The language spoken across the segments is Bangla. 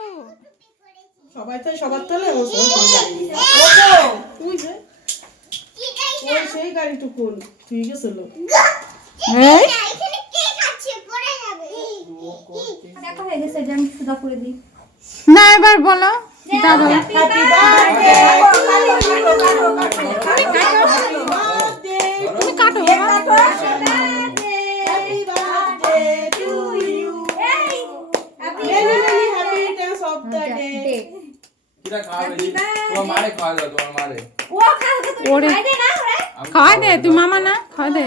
তো সবাই তো সবার তলে ও তুই যে ওই সেই গাড়িটুকুন ঠিক গেছিল এই দেখো হয়ে গেছে আমি সুদা করে দিই না এবার বলো দাদা হ্যাপি বার্থডে তুমি কাটো বাবা happy birthday to you many many happy returns of the day কিরা খাবে তোমার মারে খাওয়া দাও তোমার মারে ও খাওকে তুমি ওরে। খাই দে না ওরে খাওয়াই দে তুই মামা না খাওয়াই দে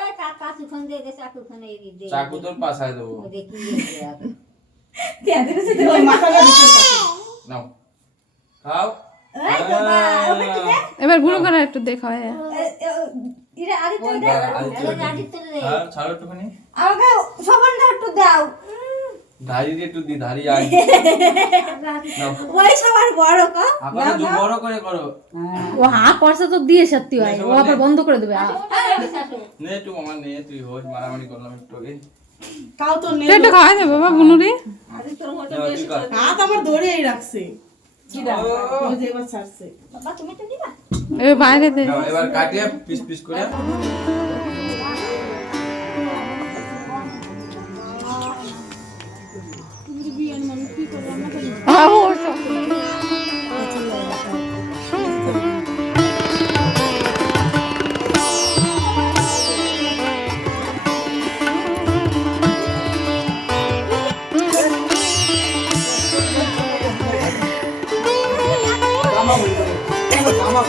এ কাকা সুখন দে দে চাকু খানে এই দে চাকু তোর পাশায় দেবো ও দেখি কে দিলে সে ওই মাথাটা দিতে নাও খাও এই বাবা ও একটু দে এবার গুঁড়ো করে একটু দে খাওয়াই ইরে আদিত্য দে আদিত্য দে আর ছাড়ো একটুখানি আমাকে সবন দে একটু দাও ধারি দিয়ে একটু দি ধারি আই নাও ওই সবার বড় কো আপনারা যে বড় করে করো ও হ্যাঁ পয়সা তো দিয়ে সত্যি হয় ও আবার বন্ধ করে দেবে নে একটু মামা নে তুই হোস মারামারি করলাম একটু আগে তাও তো নেই তুই একটু খাওয়াই দে বাবা বুনুরি আদিত্যর মতো নাও, তুই কর। হাত আমার ধরেই রাখছে ওই যে এবার ছাড়ছে বাবা তুমি তো দিবা এ বাইরে দে নাও, এবার কাটিয়ে পিস পিস করে জামা